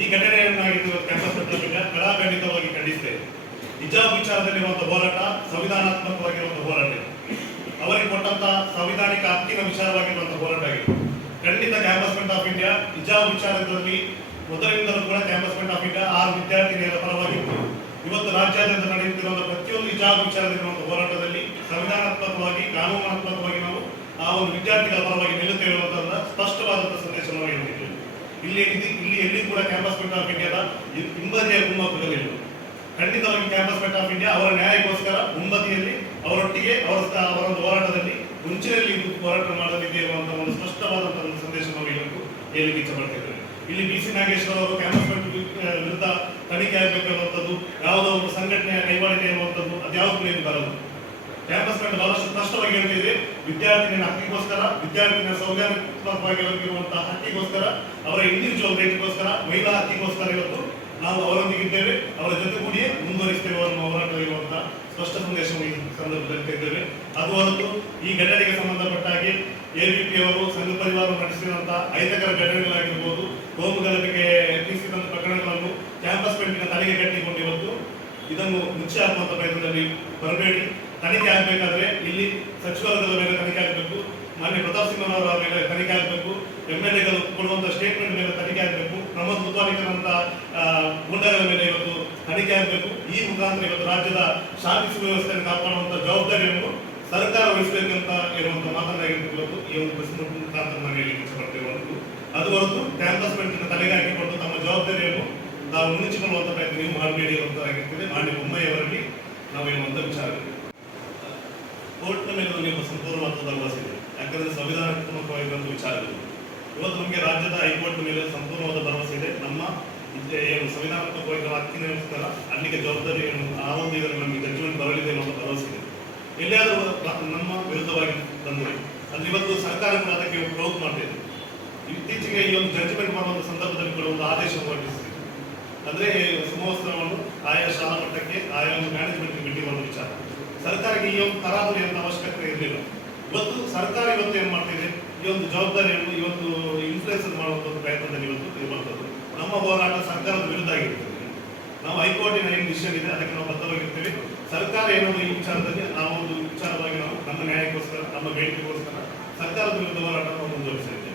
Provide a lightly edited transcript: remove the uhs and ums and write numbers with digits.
ಈ ಘಟನೆಯನ್ನಾಗಿರುವ ಕ್ಯಾಂಪಸ್ ಕಟ್ಟಡ ಕಡಾಖಂಡಿತವಾಗಿ ಖಂಡಿಸಿದೆ. ಹಿಜಾಬ್ ವಿಚಾರದಲ್ಲಿರುವಂತಹ ಹೋರಾಟ ಸಂವಿಧಾನಾತ್ಮಕವಾಗಿರುವಂತಹ ಹೋರಾಟ, ಅವರಿಗೆ ಕೊಟ್ಟಂತಹ ಸಂವಿಧಾನಿಕ ಹಕ್ಕಿನ ವಿಚಾರವಾಗಿರುವಂತಹ ಹೋರಾಟ ಆಗಿದೆ. ಖಂಡಿತ ಕ್ಯಾಂಪಸ್ಮೆಂಟ್ ಆಫ್ ಇಂಡಿಯಾ ಹಿಜಾಬ್ ವಿಚಾರದಲ್ಲಿ ಮೊದಲಿನಿಂದಲೂ ಕೂಡ ಕ್ಯಾಂಪಸ್ಮೆಂಟ್ ಆಫ್ ಇಂಡಿಯಾ 6 ವಿದ್ಯಾರ್ಥಿನಿಯರ ಪರವಾಗಿತ್ತು. ಇವತ್ತು ರಾಜ್ಯಾದ್ಯಂತ ನಡೆಯುತ್ತಿರುವ ಪ್ರತಿಯೊಂದು ಹಿಜಾಬ್ ವಿಚಾರದಲ್ಲಿರುವಂತಹ ಹೋರಾಟದಲ್ಲಿ ಸಂವಿಧಾನಾತ್ಮಕವಾಗಿ ಕಾನೂನಾತ್ಮಕವಾಗಿ ನಾವು ಆ ಒಂದು ವಿದ್ಯಾರ್ಥಿಗಳ ಪರವಾಗಿ ನಿಲ್ಲುತ್ತೇವೆ ಅನ್ನೋದನ್ನ ಸ್ಪಷ್ಟವಾದಂತಹ ಸಂದೇಶವನ್ನು ನೀಡಿದ್ದೇವೆ. ಇಲ್ಲಿ ಎಲ್ಲಿ ಕೂಡ ಕ್ಯಾಂಪಸ್ಮೆಂಟ್ ಆಫ್ ಇಂಡಿಯಾದ ಹಿಂಬದಿಯ ಗುಮ್ಮಕಗಳಿಲ್ಲ. ಖಂಡಿತವಾಗಿ ಕ್ಯಾಂಪಸ್ಮೆಂಟ್ ಆಫ್ ಇಂಡಿಯಾ ಅವರ ನ್ಯಾಯಕ್ಕೋಸ್ಕರ ಮುಂಬದಿಯಲ್ಲಿ ಅವರೊಟ್ಟಿಗೆ ಅವರ ಒಂದು ಹೋರಾಟದಲ್ಲಿ ಮುಂಚಿನಲ್ಲಿ ಹೋರಾಟ ಮಾಡಲಿದೆ ಇರುವಂತಹ ಒಂದು ಸ್ಪಷ್ಟವಾದಂತಹ ಒಂದು ಸಂದೇಶ ನಾವು ಇವತ್ತು ಹೇಳಲಿಕ್ಕೆ ಇಚ್ಛಪಡ್ತಿದ್ದೇವೆ. ಇಲ್ಲಿ BC ನಾಗೇಶ್ವರ ಅವರು ಕ್ಯಾಂಪಸ್ಮೆಂಟ್ ವಿರುದ್ಧ ತನಿಖೆ ಆಗಬೇಕಾಗುವಂಥದ್ದು, ಯಾವುದೋ ಒಂದು ಸಂಘಟನೆಯ ಕೈವಾಡಿಕೆ ಇರುವಂಥದ್ದು ಅದ್ಯಾವುದೂ ಏನು ಬರದು. ಕ್ಯಾಂಪಸ್ಮೆಂಟ್ ಬಹಳಷ್ಟು ಸ್ಪಷ್ಟವಾಗಿ ಹೇಳ್ತಿದೆ, ವಿದ್ಯಾರ್ಥಿನಿಯ ಹಕ್ಕಿಗೋಸ್ಕರ, ವಿದ್ಯಾರ್ಥಿನಿಯ ಸಂವಿಧಾನಾತ್ಮಕವಾಗಿ ಅವರಿಗಿರುವಂತಹ ಹಕ್ಕಿಗೋಸ್ಕರ, ಅವರ ಇಂಡಿವಿಜುವಲ್ ರೈಟ್ಗೋಸ್ಕರ, ಮಹಿಳಾ ಹಕ್ಕಿಗೋಸ್ಕರ ಇವತ್ತು ನಾವು ಅವರೊಂದಿಗಿದ್ದೇವೆ, ಅವರ ಜೊತೆಗೂಡಿಯೇ ಮುಂದುವರಿಸ್ತೇವೆ ಅನ್ನೋ ಹೋರಾಟವಿರುವಂತಹ ಸ್ಪಷ್ಟ ಸಂದೇಶವನ್ನು ಈ ಸಂದರ್ಭದಲ್ಲಿ ತೆಗೆದ್ದೇವೆ. ಅದು ಹೊರತು ಈ ಘಟನೆಗೆ ಸಂಬಂಧಪಟ್ಟ ಹಾಗೆ ABP ಅವರು ಸಂಘ ಪರಿವಾರ ನಡೆಸಿರುವಂತಹ ಅಹಿತಕರ ಘಟನೆಗಳಾಗಿರ್ಬೋದು, ಕೋಮುಗಲಭೆಗೆ ಯತ್ನಿಸಿದಂತಹ ಪ್ರಕರಣಗಳನ್ನು ಕ್ಯಾಂಪಸ್ಮೆಂಟಿನ ತಲೆಗೆ ಕಟ್ಟಿಕೊಂಡು ಇವತ್ತು ಇದನ್ನು ಮುಚ್ಚಿ ಹಾಕುವಂತಹ ಪ್ರಯತ್ನದಲ್ಲಿ ಬರಬೇಡಿ. ತನಿಖೆ ಆಗಬೇಕಾದ್ರೆ ಇಲ್ಲಿ ಸಚಿವರುಗಳ ಮೇಲೆ ತನಿಖೆ ಆಗಬೇಕು, ಮಾನ್ಯ ಪ್ರತಾಪ್ ಸಿಂಹ ಅವರ ಮೇಲೆ ತನಿಖೆ ಆಗಬೇಕು, MLAಗಳು ಕೊಡುವಂತಹ ಸ್ಟೇಟ್ಮೆಂಟ್ ಮೇಲೆ ತನಿಖೆ ಆಗಬೇಕು, ಪ್ರಮೋದ್ ಮುತಾಲಿಕರಂತಹ ಗುಂಡಗಳ ಮೇಲೆ ಇವತ್ತು ತನಿಖೆ ಆಗಬೇಕು. ಈ ಮುಖಾಂತರ ಇವತ್ತು ರಾಜ್ಯದ ಶಾಂತಿ ಸುವ್ಯವಸ್ಥೆಯನ್ನು ಕಾಪಾಡುವಂತಹ ಜವಾಬ್ದಾರಿಯನ್ನು ಸರ್ಕಾರ ವಹಿಸಬೇಕಂತ ಇರುವಂತಹ ಮಾತನಾಗಿರ್ಬೋದು. ಈ ಒಂದು ಪ್ರೆಸ್ ಮುಖಾಂತರ ನಾನು ಹೇಳಲಿಕ್ಕೆ ಇಷ್ಟಪಡ್ತಿರುವಂಥದ್ದು. ಅದು ಹೊರತು ಕ್ಯಾಂಪಸ್ಮೆಂಟಿನ ತಲೆಗೆ ಹಾಕಿಕೊಂಡು ತಮ್ಮ ಜವಾಬ್ದಾರಿಯನ್ನು ನಾವು ಮುನ್ನಿಸಿಕೊಳ್ಳುವಂತ ಪ್ರಯತ್ನ ನೀವು ಮಾಡಬೇಡಿ ಇರುವಂತಾಗಿರ್ತದೆ. ಮಾನ್ಯ ಬೊಮ್ಮಾಯಿಯವರಲ್ಲಿ ನಾವು ಹೇಳುವಂತ ವಿಚಾರವಿದೆ. ಕೋರ್ಟ್ನ ಮೇಲೆ ನಮಗೆ ಸಂಪೂರ್ಣವಾದ ಭರವಸೆ ಇದೆ. ಯಾಕಂದ್ರೆ ಸಂವಿಧಾನಾತ್ಮಕವಾಗಿರುವಂಥ ವಿಚಾರಗಳು ಇವತ್ತು ನಮಗೆ ರಾಜ್ಯದ ಹೈಕೋರ್ಟ್ ಮೇಲೆ ಸಂಪೂರ್ಣವಾದ ಭರವಸೆ ಇದೆ. ನಮ್ಮ ಏನು ಸಂವಿಧಾನಾತ್ಮಕವಾಗಿ ಹಕ್ಕಿನಗೋಸ್ಕರ ಅಲ್ಲಿಗೆ ಜವಾಬ್ದಾರಿ ಆ ಒಂದು ಇದರಲ್ಲಿ ನಮಗೆ ಜಡ್ಜ್ಮೆಂಟ್ ಬರಲಿದೆ ಅನ್ನೋ ಭರವಸೆ ಇದೆ. ಎಲ್ಲಿಯಾದರೂ ನಮ್ಮ ವಿರುದ್ಧವಾಗಿ ಬಂದರೆ ಅಲ್ಲಿ ಇವತ್ತು ಸರ್ಕಾರ ಕೂಡ ಅದಕ್ಕೆ ಪ್ರವೋಕ್ ಮಾಡ್ತಿದೆ. ಇತ್ತೀಚೆಗೆ ಈ ಒಂದು ಜಡ್ಜ್ಮೆಂಟ್ ಮಾಡುವಂಥ ಸಂದರ್ಭದಲ್ಲಿ ಕೂಡ ಒಂದು ಆದೇಶ ಹೊರಡಿಸಿದೆ. ಅಂದ್ರೆ ಸಮವಸ್ತ್ರವನ್ನು ಆಯಾ ಶಾಲಾ ಮಟ್ಟಕ್ಕೆ ಆಯಾ ಒಂದು ಮ್ಯಾನೇಜ್ಮೆಂಟ್ಗೆ ಬಿಟ್ಟಿರುವ ವಿಚಾರ. ಸರ್ಕಾರಕ್ಕೆ ಈ ಒಂದು ತರಾವರಿ ಅಂತ ಅವಶ್ಯಕತೆ ಇರಲಿಲ್ಲ. ಇವತ್ತು ಸರ್ಕಾರ ಇವತ್ತು ಏನು ಮಾಡ್ತಿದೆ, ಈ ಒಂದು ಜವಾಬ್ದಾರಿಯನ್ನು ಇವತ್ತು ಇನ್ಫ್ಲೂಯೆನ್ಸ್ ಮಾಡುವಂಥ ಒಂದು ಪ್ರಯತ್ನದಲ್ಲಿ ಇವತ್ತು ಇರುವಂಥದ್ದು. ನಮ್ಮ ಹೋರಾಟ ಸರ್ಕಾರದ ವಿರುದ್ಧ ಆಗಿರ್ತದೆ. ನಾವು ಹೈಕೋರ್ಟಿನ ಏನು ಡಿಸಿಷನ್ ಇದೆ ಅದಕ್ಕೆ ನಾವು ಬದ್ಧವಾಗಿರ್ತೇವೆ. ಸರ್ಕಾರ ಏನಾದರೂ ಈ ವಿಚಾರದಲ್ಲಿ ನಾವು ಒಂದು ವಿಚಾರವಾಗಿ ನಾವು ನಮ್ಮ ನ್ಯಾಯಕ್ಕೋಸ್ಕರ, ನಮ್ಮ ಬೇಡಿಕೆಗೋಸ್ಕರ ಸರ್ಕಾರದ ವಿರುದ್ಧ ಹೋರಾಟ ಮುಂದುವರಿಸಿದ್ದೇವೆ.